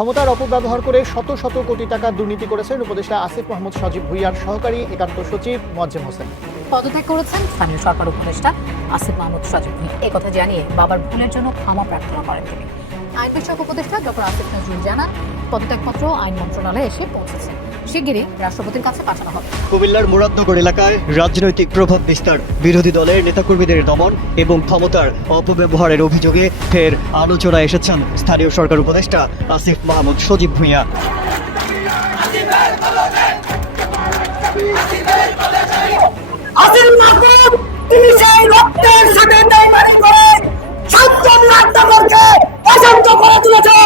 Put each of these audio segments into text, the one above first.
ক্ষমতার অপব্যবহার করে শত শত কোটি টাকা দুর্নীতি করেছেন উপদেষ্টা আসিফ মাহমুদ সজীব ভুইয়ার সহকারী একান্ত সচিব মজ্জেম হোসেন। পদত্যাগ করেছেন স্থানীয় সরকার উপদেষ্টা আসিফ মাহমুদ সজীব ভুইয়া। কথা জানিয়ে বাবার ভুলের জন্য ক্ষমা প্রার্থনা করেন তিনি। আইন বিষয়ক উপদেষ্টা ডক্টর আসিফ নজরুল জানান, পদত্যাগপত্র আইন মন্ত্রণালয়ে এসে পৌঁছেছে। শিগগিরই রাষ্ট্রপতির কাছে পাঠানো হবে। কুমিল্লার মুরাদনগর এলাকায় রাজনৈতিক প্রভাব বিস্তার। বিরোধী দলের নেতাকর্মীদের দমন এবং ক্ষমতার অপব্যবহারের অভিযোগে ফের আলোচনায় এসেছেন স্থানীয় সরকার উপদেষ্টা আসিফ মাহমুদ সজীব ভুঁইয়া। তিনি সেই রক্তের সাথে বেইমানি করে সাতজন রাজ্যকে অশান্ত করে তুলেছে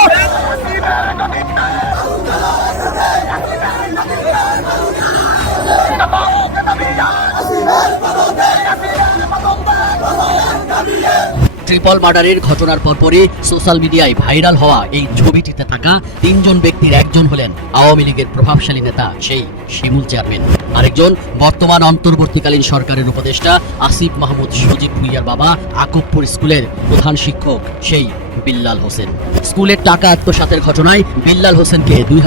ট্রিপল মার্ডারের ঘটনার পরপরই সোশ্যাল মিডিয়ায় ভাইরাল হওয়া এই ছবিটিতে থাকা তিনজন ব্যক্তির একজন হলেন আওয়ামী লীগের প্রভাবশালী নেতা, সেই শিমুল চেয়ারম্যান। আরেকজন বর্তমান অন্তর্বর্তীকালীন সরকারের উপদেষ্টা আসিফ মাহমুদ সজীব ভুইয়ার বাবা আকুবপুর স্কুলের প্রধান শিক্ষক, সেই বিল্লাল হোসেন। স্কুলের টাকা আত্মসাতের ঘটনায় বিল্লাল হোসেনকে দুই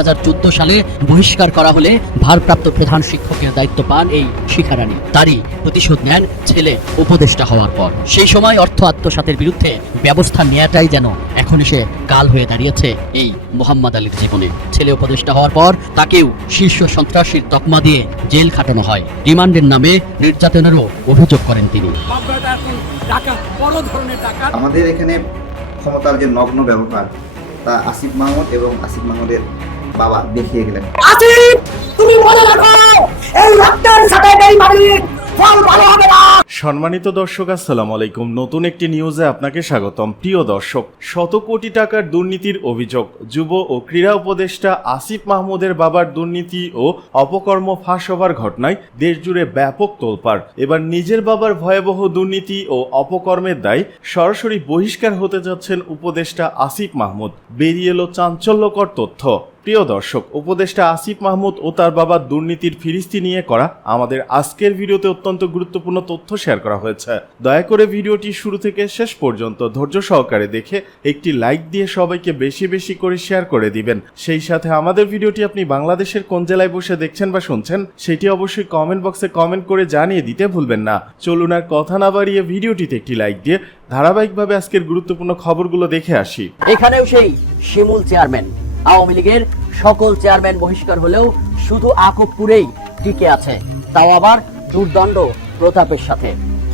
সালে বহিষ্কার করা হলে ভারপ্রাপ্ত প্রধান শিক্ষকের দায়িত্ব পান এই শিখারানী। তারই প্রতিশোধ নেন ছেলে উপদেষ্টা হওয়ার পর। সেই সময় অর্থ আত্মসাতের বিরুদ্ধে ব্যবস্থা নেওয়াটাই যেন এখন এসে কাল হয়ে দাঁড়িয়েছে এই মোহাম্মদ আলীর জীবনে। ছেলে উপদেষ্টা হওয়ার পর তাকেও শীর্ষ সন্ত্রাসীর তকমা দিয়ে জেল খাটানো হয়। রিমান্ডের নামে নির্যাতনেরও অভিযোগ করেন তিনি। আমাদের এখানে ক্ষমতার যে নগ্ন ব্যবহার, তা আসিফ মাহমুদ এবং আসিফ মাহমুদের বাবা দেখিয়ে গেলেন। আসিফ, তুমি মনে রাখো, এই রক্তের সাথে বেইমানির ফল ভালো হবে না। সম্মানিত দর্শক, আসসালামু আলাইকুম। নতুন একটি নিউজে আপনাকে স্বাগতম। প্রিয় দর্শক শত কোটি টাকার দুর্নীতির অভিযোগ। যুব ও ক্রীড়া উপদেষ্টা আসিফ মাহমুদের বাবার দুর্নীতি ও অপকর্ম ফাঁস হবার ঘটনায় দেশজুড়ে ব্যাপক তোলপাড়। এবার নিজের বাবার ভয়াবহ দুর্নীতি ও অপকর্মের দায় সরাসরি বহিষ্কার হতে যাচ্ছেন উপদেষ্টা আসিফ মাহমুদ। বেরিয়ে এলো চাঞ্চল্যকর তথ্য। প্রিয় দর্শক, উপদেষ্টা আসিফ মাহমুদ ও তার বাবার দুর্নীতির ফিরিস্তি নিয়ে করা আমাদের আজকের ভিডিওতে অত্যন্ত গুরুত্বপূর্ণ তথ্য শেয়ার করা হয়েছে। দয়া করে ভিডিওটি শুরু থেকে শেষ পর্যন্ত ধৈর্য সহকারে দেখে একটি লাইক দিয়ে সবাইকে বেশি বেশি করে শেয়ার করে দিবেন। সেই সাথে আমাদের ভিডিওটি আপনি বাংলাদেশের কোন জেলায় বসে দেখছেন বা শুনছেন, সেটি অবশ্যই কমেন্ট বক্সে কমেন্ট করে জানিয়ে দিতে ভুলবেন না। চলুন আর কথা না বাড়িয়ে ভিডিওটিতে একটি লাইক দিয়ে ধারাবাহিকভাবে আজকের গুরুত্বপূর্ণ খবরগুলো দেখে আসি। এখানেও সেই শিমুল চেয়ারম্যান আওয়ামী লীগের সকল চেয়ারম্যান বহিষ্কার হলেও শুধু আকবপুরেই টিকে আছে। তাও আবার দুর্দণ্ড প্রতাপের সাথে।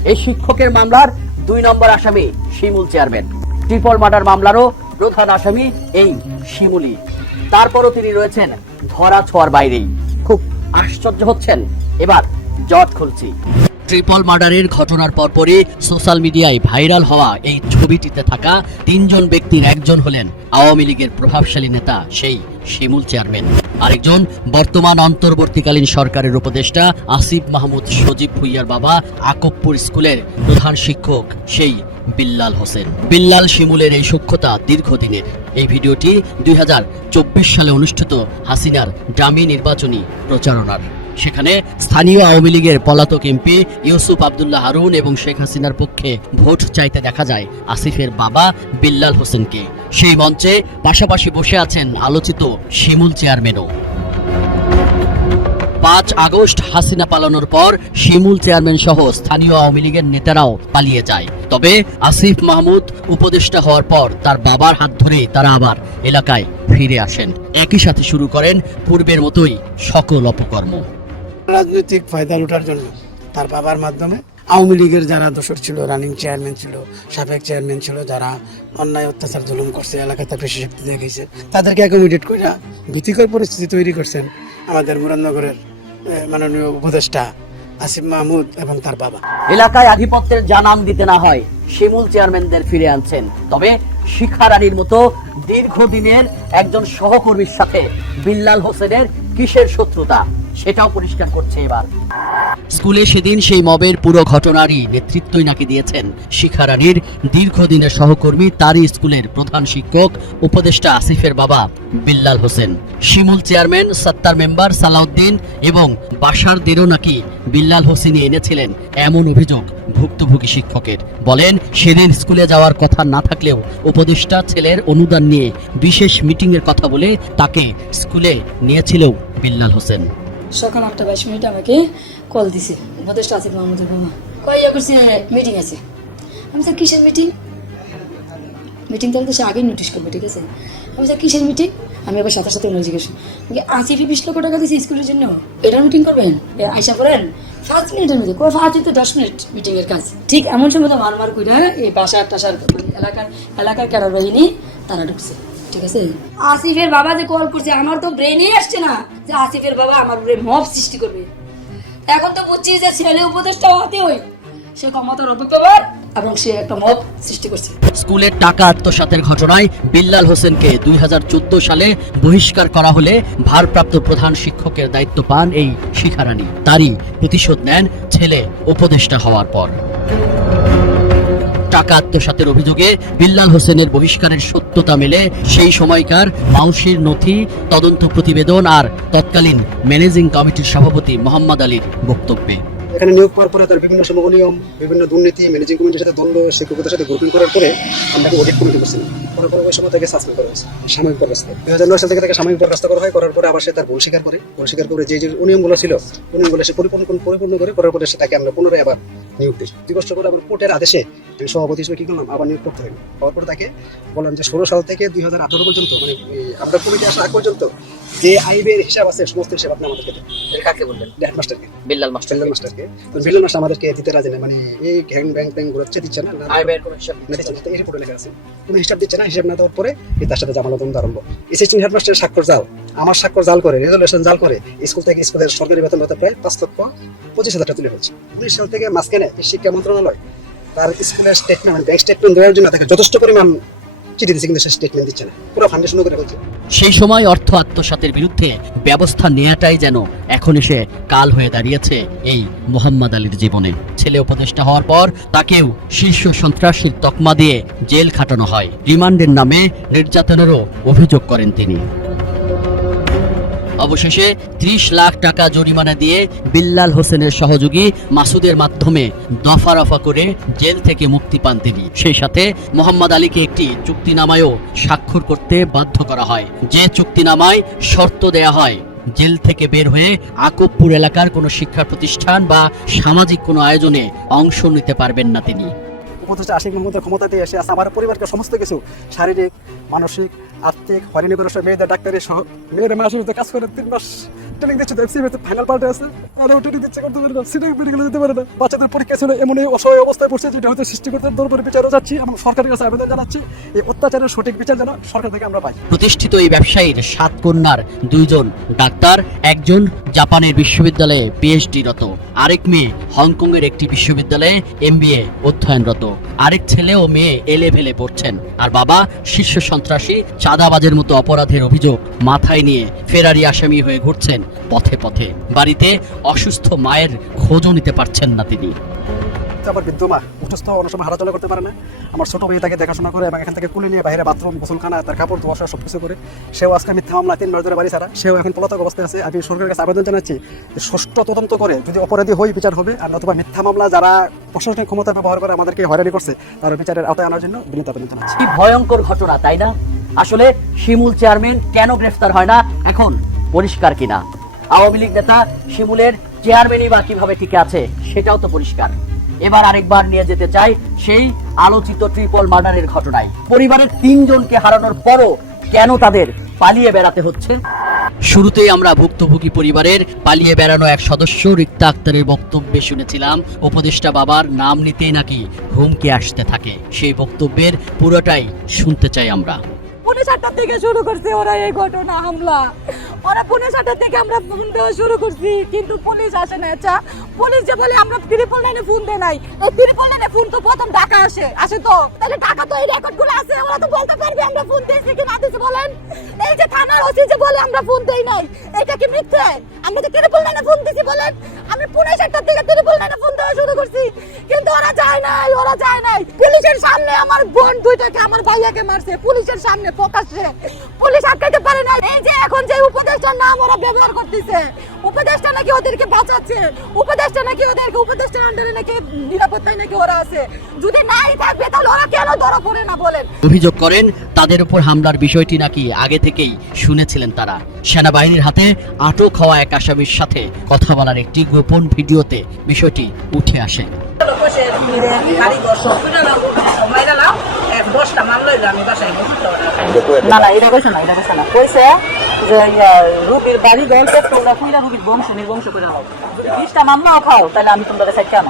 এই শিক্ষকের মামলার দুই নম্বর আসামি শিমুল চেয়ারম্যান। ট্রিপল মার্ডার মামলারও প্রধান আসামি এই শিমুলি তারপরও তিনি রয়েছেন ধরা ছোঁয়ার বাইরেই। খুব আশ্চর্য হচ্ছেন। এবার জট খুলছি। ট্রিপল মার্ডারের ঘটনার পরপরই সোশ্যাল মিডিয়ায় ভাইরাল হওয়া এই ছবিটিতে থাকা তিনজন ব্যক্তির একজন হলেন আওয়ামী লীগের প্রভাবশালী নেতা সেই শিমুল চেয়ারম্যান। আরেকজন বর্তমান অন্তর্বর্তীকালীন সরকারের উপদেষ্টা আসিফ মাহমুদ সজীব ভুইয়ার বাবা আকবপুর স্কুলের প্রধান শিক্ষক সেই বিল্লাল হোসেন। বিল্লাল শিমুলের এই সূক্ষ্মতা দীর্ঘদিনের। এই ভিডিওটি দুই হাজার চব্বিশ সালে অনুষ্ঠিত হাসিনার ডামি নির্বাচনী প্রচারণার। সেখানে স্থানীয় আওয়ামী লীগের পলাতক এমপি ইউসুফ আবদুল্লাহ হারুন এবং শেখ হাসিনার পক্ষে ভোট চাইতে দেখা যায় আসিফের বাবা বিল্লাল হোসেনকে। সেই মঞ্চে পাশাপাশি বসে আছেন আলোচিত শিমুল চেয়ারম্যানও। পাঁচ আগস্ট হাসিনা পালানোর পর শিমুল চেয়ারম্যান সহ স্থানীয় আওয়ামী লীগের নেতারাও পালিয়ে যায়। তবে আসিফ মাহমুদ উপদেষ্টা হওয়ার পর তার বাবার হাত ধরে তারা আবার এলাকায় ফিরে আসেন। একই সাথে শুরু করেন পূর্বের মতোই সকল অপকর্ম। রাজনৈতিক ফায়দা লুটার জন্য। তার বাবার মাধ্যমে আওয়ামী লীগের যারা দোষর ছিল রানিং চেয়ারম্যান ছিল, সাবেক চেয়ারম্যান ছিল, যারা অন্যায়, অত্যাচার, জুলুম করছে এলাকাতে বেশি শক্তি দেখাইছে তাদেরকে অ্যাকোমোডেট করে ভীতিকর পরিস্থিতি তৈরি করছেন আমাদের মুরাদনগরের মাননীয় উপদেষ্টা আসিফ মাহমুদ এবং তার বাবা। এলাকায় আধিপত্যের জানান দিতে না হয়, শিমুল চেয়ারম্যানদের ফিরে আনছেন। তবে শিখা রানীর মতো দীর্ঘদিনের একজন সহকর্মীর সাথে বিল্লাল হোসেনের কিসের শত্রুতা? সেটাও পরিষ্কার করছে এবার। স্কুলে সেদিন সেই মবের পুরো ঘটনারই নেতৃত্বই নাকি দিয়েছেন। শিখারানীর দীর্ঘদিনের সহকর্মী তারই স্কুলের প্রধান শিক্ষক, উপদেষ্টা আসিফের বাবা বিল্লাল হোসেন। শিমুল চেয়ারম্যান, সত্তার মেম্বার সালাউদ্দিন এবং বাসারদেরও নাকি বিল্লাল হোসেনই এনেছিলেন এমন অভিযোগ ভুক্তভোগী শিক্ষকের। বলেন, সেদিন স্কুলে যাওয়ার কথা না থাকলেও উপদেষ্টা ছেলের অনুদান নিয়ে বিশেষ মিটিংয়ের কথা বলে তাকে স্কুলে নিয়েছিল বিল্লাল হোসেন। সকাল আটটা বাইশ মিনিট আমাকে কল দিছে। উপদেষ্টা আছে মাহমুদের বৌমা। কইয়া করছে? মিটিং আছে। আমি স্যার কিসের মিটিং মিটিং তাহলে তো সে আগেই নোটিশ করবে ঠিক আছে? আমি স্যার কিসের মিটিং আমি আবার সাথে সাথে ওনার জিজ্ঞেস করি, আসিফে বিশ লক্ষ টাকা দিয়েছি স্কুলের জন্য। এটা মিটিং করবেন? আইসা পড়েন? পাঁচ মিনিটের মধ্যে। কয় পাঁচ তো দশ মিনিট মিটিংয়ের কাজ। ঠিক এমন সময় তো মার মার কইরা এই বাসার টাসার এলাকার এলাকার ক্যাডার বাহিনী তারা ঢুকছে। ঠিক আছে? আসিফের বাবা যে কল করছে, আমার তো ব্রেনে আসছে না যে আসিফের বাবা আমার উপরে মব সৃষ্টি করবে। এখন তো বুঝছি যে ছেলে উপদেশটা হতে হই সে ক্ষমতার অপব্যবহার এবং সে একটা মব সৃষ্টি করছে। স্কুলের টাকা আত্মসাতের ঘটনায় বিল্লাল হোসেনকে দুই হাজার চোদ্দ সালে বহিষ্কার করা হলে ভারপ্রাপ্ত প্রধান শিক্ষকের দায়িত্ব পান এই শিখারানী। তারই প্রতিশোধ নেন ছেলে উপদেষ্টা হওয়ার পর। টাকা আত্মসাতের অভিযোগে বিল্লাল হোসেনের বহিষ্কারের সত্যতা মেলে সেই সময়কার মাউসির নথি, তদন্ত প্রতিবেদন আর তৎকালীন ম্যানেজিং কমিটির সভাপতি মোহাম্মদ আলীর বক্তব্যে। এখানে নিয়োগ পাওয়ার পরে তার বিভিন্ন সময় অনিয়ম বিভিন্ন দুর্নীতি, ম্যানেজিং কমিটির সাথে দ্বন্দ্ব শিক্ষকদের সাথে গ্রুপিং করার পরে আমরা অডিট কমিটি করছিলাম। করার পরে ওই সময় তাকে সাসপেন্ড করা হয়েছে, সাময়িক বরখাস্ত। দুই হাজার নয় সাল থেকে তাকে সাময়িক বরখাস্ত করা হয়, করার পরে আবার সে তার ভুল স্বীকার করে। ভুল স্বীকার করে যে যে অনিয়মগুলো ছিল, অনিয়মগুলো সে পরিপূর্ণ পরিপূর্ণ করে, করার পরে সে তাকে আমরা পুনরায় আবার নিয়োগ দিই বছর করে আবার কোর্টের আদেশে আমি সভাপতি হিসেবে কি করলাম আবার নিয়োগ করতে হবে হওয়ার পরে তাকে বললাম যে, ষোলো সাল থেকে দুই হাজার আঠারো পর্যন্ত মানে আপনার কমিটি আসা আগ পর্যন্ত যে আইবের হিসাব আছে সমস্ত হিসাব আপনি আমাদেরকে দেন। কাকে বললেন? হেডমাস্টারকে বিল্লাল মাস্টার সেন্ট্রাল মাস্টারকে। তো ভিলেন মাস্টার আমাদেরকে দিতে রাজি না মানে এই গ্যাং ব্যাং ব্যাং ঘুরাচ্ছে দিচ্ছে না। ব্যয়ের কোনো হিসাব দিচ্ছে না। এই রিপোর্টে লেখা আছে। কোনো হিসাব দিচ্ছে না হিসাব না দেওয়ার পরে এই তার সাথে জামালা দ্বন্দ্ব আরম্ভ। হেডমাস্টার স্বাক্ষর জাল। আমার স্বাক্ষর জাল করে রেজলিউশন জাল করে স্কুল থেকে স্কুলের সরকারি বেতন ভাতা প্রায় পাঁচ লক্ষ পঁচিশ হাজার টাকা তুলে ফেলছে। উনিশ সাল থেকে মাঝখানে শিক্ষা মন্ত্রণালয় তার স্কুলের স্টেটমেন্ট মানে ব্যাংক স্টেটমেন্ট দেওয়ার জন্য তাকে যথেষ্ট পরিমাণ সেই সময় অর্থ আত্মসাতের বিরুদ্ধে ব্যবস্থা নেয়াটাই যেন এখন এসে কাল হয়ে দাঁড়িয়েছে এই মোহাম্মদ আলীর জীবনে। ছেলে উপদেষ্টা হওয়ার পর তাকেও শীর্ষ সন্ত্রাসীর তকমা দিয়ে জেল খাটানো হয়। রিমান্ডের নামে নির্যাতনেরও অভিযোগ করেন তিনি। অবশেষে ত্রিশ লাখ টাকা জরিমানা দিয়ে বিল্লাল হোসেনের সহযোগী মাসুদের মাধ্যমে দফা রফা করে জেল থেকে মুক্তি পান তিনি। সেই সাথে মোহাম্মদ আলীকে একটি চুক্তিনামায়ও স্বাক্ষর করতে বাধ্য করা হয়। যে চুক্তিনামায় শর্ত দেয়া হয়, জেল থেকে বের হয়ে আকবপুর এলাকার কোনো শিক্ষা প্রতিষ্ঠান বা সামাজিক কোনো আয়োজনে অংশ নিতে পারবেন না তিনি। উপদেষ্টা আশিক মোহাম্মদের ক্ষমতা দিয়ে এসে আমার পরিবারকে সমস্ত কিছু, শারীরিক মানসিক, আর্থিক, হয়রানি করে মেয়েদের ডাক্তারের সহ মেয়েদের মাসের মধ্যে কাজ করে, তিন মাস ট্রেনিং দিচ্ছে এফসি ফাইনাল পাল্টে আছে। আর ট্রেনিং দিচ্ছে, করতে পারে না। সিটি মেডিকেলে যেতে পারে না। বাচ্চাদের পরীক্ষা ছিল এমন এই অসহায় অবস্থায় পড়ছে, যেটা হয়তো সৃষ্টিকর্তার দরবারে বিচারও যাচ্ছি, এবং সরকারের কাছে আবেদন জানাচ্ছি, এই অত্যাচারের সঠিক বিচার যেন সরকার থেকে আমরা পাই। প্রতিষ্ঠিত এই ব্যবসায়ীর সাত কন্যার দুইজন ডাক্তার, একজন জাপানের বিশ্ববিদ্যালয়ে পিএইচডিরত আরেক মেয়ে হংকংয়ের একটি বিশ্ববিদ্যালয়ে এমবিএ অধ্যয়নরত, আরেক ছেলে ও মেয়ে এলেভেলে পড়ছেন, আর বাবা শীর্ষ সন্ত্রাসী চাঁদাবাজের মতো অপরাধের অভিযোগ মাথায় নিয়ে ফেরারি আসামি হয়ে ঘুরছেন পথে পথে। বাড়িতে অসুস্থ মায়ের খোঁজও নিতে পারছেন না তিনি। আবার বৃদ্ধ মা উঠস্থ অনেক সময় হাঁটাচলা করতে পারে না। আমার ছোট মেয়ে তাকে দেখাশোনা করে এবং এখান থেকে কুলে নিয়ে বাইরে বাথরুম, গোসলখানা, তার কাপড় ধোয়া সব কিছু করে। সেও আজকে মিথ্যা মামলা, তিন ধরে বাড়ি ছাড়া। সেও এখন পলাতক অবস্থায় আছে। আমি সরকারের কাছে আবেদন জানাচ্ছি যে সুষ্ঠু তদন্ত করে যদি অপরাধী হই বিচার হবে আর নতুবা মিথ্যা মামলা যারা প্রশাসনিক ক্ষমতা ব্যবহার করে আমাদেরকে হয়রানি করছে, তারা বিচারের আওতায় আনার জন্য বিনীত আবেদন জানাচ্ছি। কি ভয়ঙ্কর ঘটনা, তাই না? আসলে শিমুল চেয়ারম্যান কেন গ্রেফতার হয় না এখন পরিষ্কার কিনা? আওয়ামী লীগ নেতা শিমুলের চেয়ারম্যানই বা কীভাবে টিকে আছে, সেটাও তো পরিষ্কার। এবার আরেকবার নিয়ে যেতে চাই সেই আলোচিত ট্রিপল মার্ডারের ঘটনায়। পরিবারের তিনজনকে হারানোর পরও কেন তাদের পালিয়ে বেড়াতে হচ্ছে? শুরুতেই আমরা ভুক্তভোগী পরিবারের পালিয়ে বেড়ানো এক সদস্য রিক্তা আক্তারের বক্তব্যে শুনেছিলাম, উপদেষ্টা বাবার নাম নিতেই নাকি হুমকি আসতে থাকে। সেই বক্তব্যের পুরোটাই শুনতে চাই আমরা। পৌনে চারটার থেকে শুরু করছে ওরা এই ঘটনা, হামলা। ওরা পুলিশ আটার থেকে আমরা ফোন দেওয়া শুরু করছি, কিন্তু পুলিশ আসে না আচ্ছা? পুলিশ যে বলে আমরা ত্রিপল লাইনে ফোন দেয় নাই, এই ত্রিপল লাইনে ফোন তো প্রথম ঢাকা আসে আসে তো? তাহলে ঢাকা তো এই রেকর্ডগুলো আছে, ওরা তো বলতে পারবে আমরা ফোন দিয়েছি কি না দিয়েছি, বলেন? এই যে থানার ওসি যে বলে আমরা ফোন দেই নাই, এটা কি মিথ্যে? আমরা তো ত্রিপল লাইনে ফোন দিয়েছি, বলেন? আমি পুলিশ আটার থেকে ত্রিপল লাইনে ফোন দেওয়া শুরু করছি, কিন্তু ওরা যায় নাই, ওরা যায় নাই। পুলিশের সামনে আমার বোন দুইটাকে, আমার ভাইয়াকে মারছে, পুলিশের সামনে। প্রকাশ্যে। পুলিশ আটকাইতে পারে না এই যে এখন যে উপদেষ্টার নাম ওরা ব্যবহার করতেছে উপদেষ্টা নাকি ওদেরকে বাঁচাচ্ছে? উপদেষ্টা নাকি ওদেরকে উপদেষ্টার আন্ডারে নাকি নিরাপত্তায় নাকি ওরা আছে? যদি নাই থাকবে তাহলে ওরা কেন ধরা পড়ে না বলেন? অভিযোগ করেন তাদের উপর হামলার বিষয়টি নাকি আগে থেকেই শুনেছিলেন তারা। সেনাবাহিনীর হাতে আটক হওয়া এক আসামির সাথে কথা বলার একটি গোপন ভিডিওতে বিষয়টি উঠে আসে। না। না এটা কইছে না এটা কইছে না। কইছে যে বাড়ি গল্পে তোমরা কইরা রুগীর বংশ নির্বংশ করে নাও। যদি বিশটা মামলাও খাও তাহলে আমি তোমাদের সাইড কেন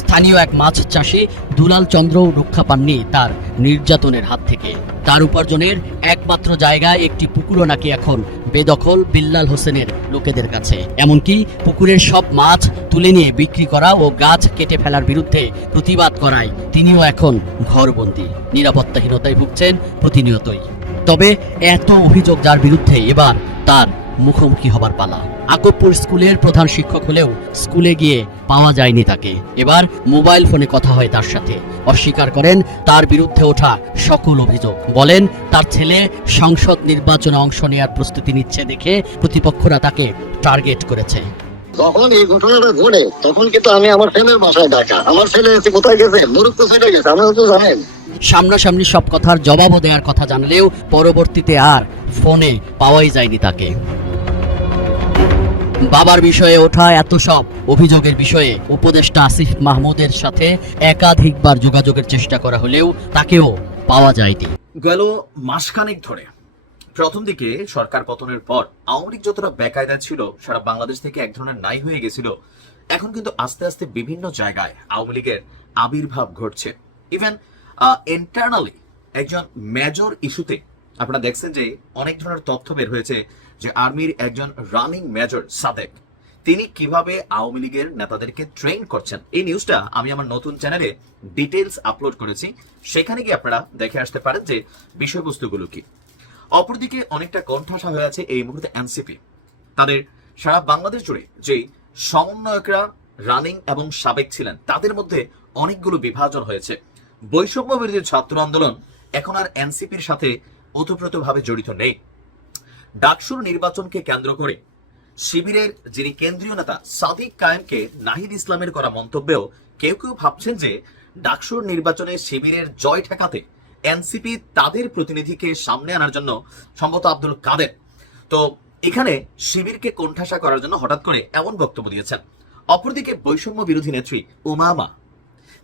স্থানীয় এক মাছ চাষি দুলাল চন্দ্রও রক্ষা পাননি তার নির্যাতনের হাত থেকে। তার উপার্জনের একমাত্র জায়গা একটি পুকুরও নাকি এখন বেদখল বিল্লাল হোসেনের লোকেদের কাছে। এমনকি পুকুরের সব মাছ তুলে নিয়ে বিক্রি করা ও গাছ কেটে ফেলার বিরুদ্ধে প্রতিবাদ করায় তিনিও এখন ঘরবন্দি। নিরাপত্তাহীনতায় ভুগছেন প্রতিনিয়তই। তবে এত অভিযোগ যার বিরুদ্ধে এবার তার মুখোমুখি হবার পালা। আকবপুর স্কুলের প্রধান শিক্ষক হলেও স্কুলে গিয়ে পাওয়া যায়নি তাকে। এবার মোবাইল ফোনে কথা হয় তার সাথে। অস্বীকার করেন তার বিরুদ্ধে ওঠা সকল অভিযোগ। বলেন তার ছেলে সংসদ নির্বাচনে অংশ নেওয়ার প্রস্তুতি নিচ্ছে দেখে প্রতিপক্ষরা তাকে টার্গেট করেছে। যখন এই ঘটনাটা ঘটে তখন কিন্তু আমি আমার ছেলের বাসায় ঢাকা আমার ছেলে কোথায় গেছে? মুরুখ তো ছেলে গেছে আপনি তো জানেন সামনাসামনি সব কথার জবাবও দেওয়ার কথা জানলেও পরবর্তীতে আর ফোনে পাওয়াই যায়নি তাকে। বাবার বিষয়ে ওঠা এত সব অভিযোগের বিষয়ে উপদেষ্টা আসিফ মাহমুদের সাথে একাধিকবার যোগাযোগের চেষ্টা করা হলেও তাকেও পাওয়া যায়নি। গেল মাসখানেক ধরে। প্রথম দিকে সরকার পতনের পর আওয়ামী লীগ যতটা বেকায়দা ছিল, সারা বাংলাদেশ থেকে এক ধরনের নাই হয়ে গেছিল। এখন কিন্তু আস্তে আস্তে বিভিন্ন জায়গায় আওয়ামী লীগের আবির্ভাব ঘটছে। ইভেন ইন্টারনালি একজন মেজর ইস্যুতে আপনারা দেখছেন যে অনেক ধরনের তথ্য বের হয়েছে। যে আর্মির একজন রানিং মেজর সাদেক, তিনি কীভাবে আওয়ামী লীগের নেতাদেরকে ট্রেন করছেন? এই নিউজটা আমি আমার নতুন চ্যানেলে ডিটেলস আপলোড করেছি। সেখানে গিয়ে আপনারা দেখে আসতে পারেন যে বিষয়বস্তুগুলো কি। অপরদিকে অনেকটা কণ্ঠাসা হয়ে আছে এই মুহূর্তে এনসিপি তাদের সারা বাংলাদেশ জুড়ে যে সমন্বয়করা রানিং এবং সাবেক ছিলেন, তাদের মধ্যে অনেকগুলো বিভাজন হয়েছে। বৈষম্য বিরোধী ছাত্র আন্দোলন এখন আর এনসিপির সাথে ওতপ্রোতভাবে জড়িত নেই। ডাকসুর নির্বাচনকে কেন্দ্র করে। শিবিরের যিনি কেন্দ্রীয় নেতা সাদিক কায়েমকে নাহিদ ইসলামের করা মন্তব্যেও কেউ কেউ ভাবছেন যে ডাকসুর নির্বাচনে শিবিরের জয় ঠেকাতে এনসিপি তাদের প্রতিনিধিকে সামনে আনার জন্য সম্ভবত আব্দুল কাদের। তো এখানে শিবিরকে কোণঠাসা করার জন্য হঠাৎ করে এমন বক্তব্য দিয়েছেন। অপরদিকে বৈষম্য বিরোধী নেত্রী উমামা,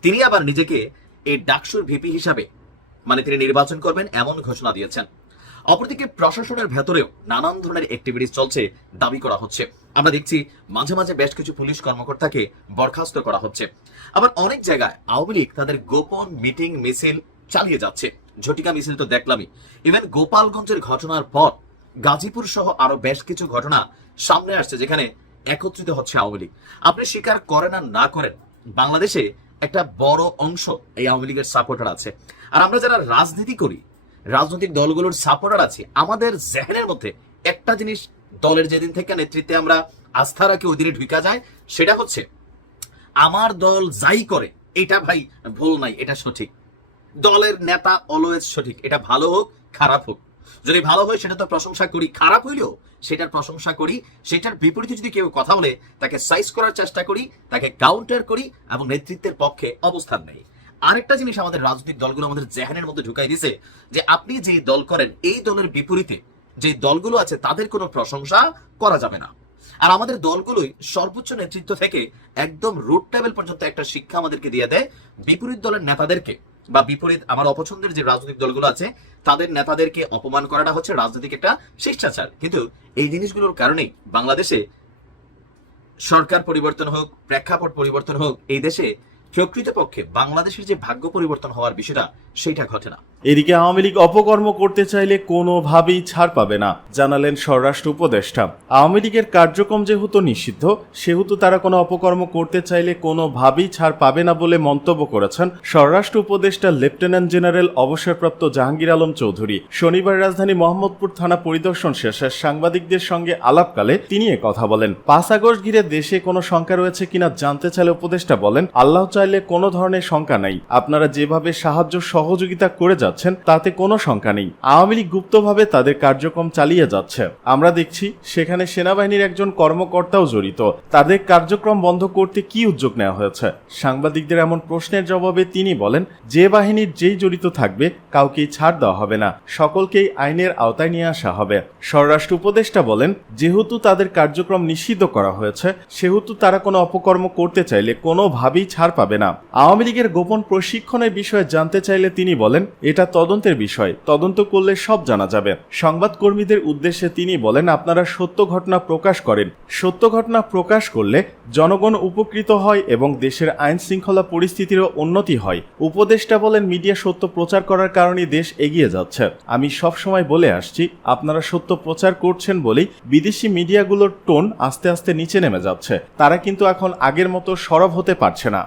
তিনি আবার নিজেকে এই ডাকসুর ভিপি হিসাবে মানে তিনি নির্বাচন করবেন এমন ঘোষণা দিয়েছেন। অপরদিকে প্রশাসনের ভেতরেও নানান ধরনের অ্যাক্টিভিটিস চলছে দাবি করা হচ্ছে। আমরা দেখছি মাঝে মাঝে বেশ কিছু পুলিশ কর্মকর্তাকে বরখাস্ত করা হচ্ছে। আবার অনেক জায়গায় আওয়ামী লীগ তাদের গোপন মিটিং মিছিল চালিয়ে যাচ্ছে। ঝটিকা মিছিল তো দেখলামই। ইভেন গোপালগঞ্জের ঘটনার পর গাজীপুর সহ আরও বেশ কিছু ঘটনা সামনে আসছে যেখানে একত্রিত হচ্ছে আওয়ামী লীগ। আপনি স্বীকার করেন আর না করেন, বাংলাদেশে একটা বড় অংশ এই আওয়ামী লীগের সাপোর্টার আছে। আর আমরা যারা রাজনীতি করি রাজনৈতিক দলগুলোর সাপোর্টার আছে। আমাদের জেহেনের মধ্যে একটা জিনিস দলের যেদিন থেকে নেতৃত্বে আমরা আস্থা রাখি, ওই দিনে ঢুকা যায়, সেটা হচ্ছে আমার দল যাই করে, এটা ভাই ভুল নাই, এটা সঠিক। দলের নেতা অলওয়েজ সঠিক, এটা ভালো হোক, খারাপ হোক। যদি ভালো হয়, সেটা তো প্রশংসা করি, খারাপ হইলেও সেটার প্রশংসা করি, সেটার বিপরীতে যদি কেউ কথা বলে, তাকে সাইজ করার চেষ্টা করি, তাকে কাউন্টার করি এবং নেতৃত্বের পক্ষে অবস্থান নেই। আরেকটা জিনিস আমাদের রাজনৈতিক দলগুলো আমাদের জেহানের মধ্যে ঢুকাই দিছে, যে আপনি যে দল করেন, এই দলের বিপরীতে যে দলগুলো আছে, তাদের কোনো প্রশংসা করা যাবে না। আর আমাদের দলগুলোই সর্বোচ্চ নেতৃত্ব থেকে একদম রুট লেভেল পর্যন্ত একটা শিক্ষা আমাদেরকে দিয়ে দেয় বিপরীত দলের নেতাদেরকে বা বিপরীত আমার অপছন্দের যে রাজনৈতিক দলগুলো আছে, তাদের নেতাদেরকে অপমান করাটা হচ্ছে রাজনৈতিক একটা শিষ্টাচার। কিন্তু এই জিনিসগুলোর কারণেই বাংলাদেশে সরকার পরিবর্তন হোক, প্রেক্ষাপট পরিবর্তন হোক, এই দেশে প্রকৃতপক্ষে বাংলাদেশের যে ভাগ্য পরিবর্তন হওয়ার বিষয়টা, সেইটা ঘটে না। এদিকে আওয়ামী লীগ অপকর্ম করতে চাইলে কোনোভাবেই ছাড় পাবে না, জানালেন স্বরাষ্ট্র উপদেষ্টা। আওয়ামী লীগের কার্যক্রম যেহেতু নিষিদ্ধ, সেহেতু তারা কোনো অপকর্ম করতে চাইলে কোনোভাবেই ছাড় পাবে না বলে মন্তব্য করেছেন স্বরাষ্ট্র উপদেষ্টা লেফটেন্যান্ট জেনারেল অবসরপ্রাপ্ত জাহাঙ্গীর আলম চৌধুরী। শনিবার রাজধানী মোহাম্মদপুর থানা পরিদর্শন শেষে সাংবাদিকদের সঙ্গে আলাপকালে তিনি কথা বলেন। পাঁচ আগস্ট ঘিরে দেশে কোনো শঙ্কা রয়েছে কিনা জানতে চাইলে উপদেষ্টা বলেন, আল্লাহ চাইলে কোনো ধরনের শঙ্কা নাই। আপনারা যেভাবে সাহায্য সহযোগিতা করে যাচ্ছেন, তাতে কোনো শঙ্কা নেই। আওয়ামী লীগ গুপ্তভাবে তাদের কার্যক্রম চালিয়ে যাচ্ছে। আমরা দেখছি, সেখানে সেনাবাহিনীর একজন কর্মকর্তাও জড়িত। তাদের কার্যক্রম বন্ধ করতে কি উদ্যোগ নেওয়া হয়েছে? সাংবাদিকদের এমন প্রশ্নের জবাবে তিনি বলেন, যে বাহিনীর যেই জড়িত থাকবে, কাউকেই ছাড় দেওয়া হবে না। সকলকেই আইনের আওতায় নিয়ে আসা হবে। স্বরাষ্ট্র উপদেষ্টা বলেন, যেহেতু তাদের কার্যক্রম নিষিদ্ধ করা হয়েছে, সেহেতু তারা কোনো অপকর্ম করতে চাইলে কোনোভাবেই ছাড় পাবে না। আওয়ামী লীগের গোপন প্রশিক্ষণের বিষয়ে জানতে চাইলে তিনি বলেন, এটা তদন্তের বিষয়। তদন্ত করলে সব জানা যাবে। সংবাদকর্মীদের উদ্দেশ্যে তিনি বলেন, আপনারা সত্য ঘটনা প্রকাশ করেন। সত্য ঘটনা প্রকাশ করলে জনগণ উপকৃত হয় এবং দেশের আইন শৃঙ্খলা পরিস্থিতিরও উন্নতি হয়। উপদেষ্টা বলেন, মিডিয়া সত্য প্রচার করার কারণে দেশ এগিয়ে যাচ্ছে। আমি সব সময় বলে আসছি, আপনারা সত্য প্রচার করছেন বলেই বিদেশি মিডিয়াগুলোর টোন আস্তে আস্তে নিচে নেমে যাচ্ছে। তারা কিন্তু এখন আগের মতো সরব হতে পারছে না।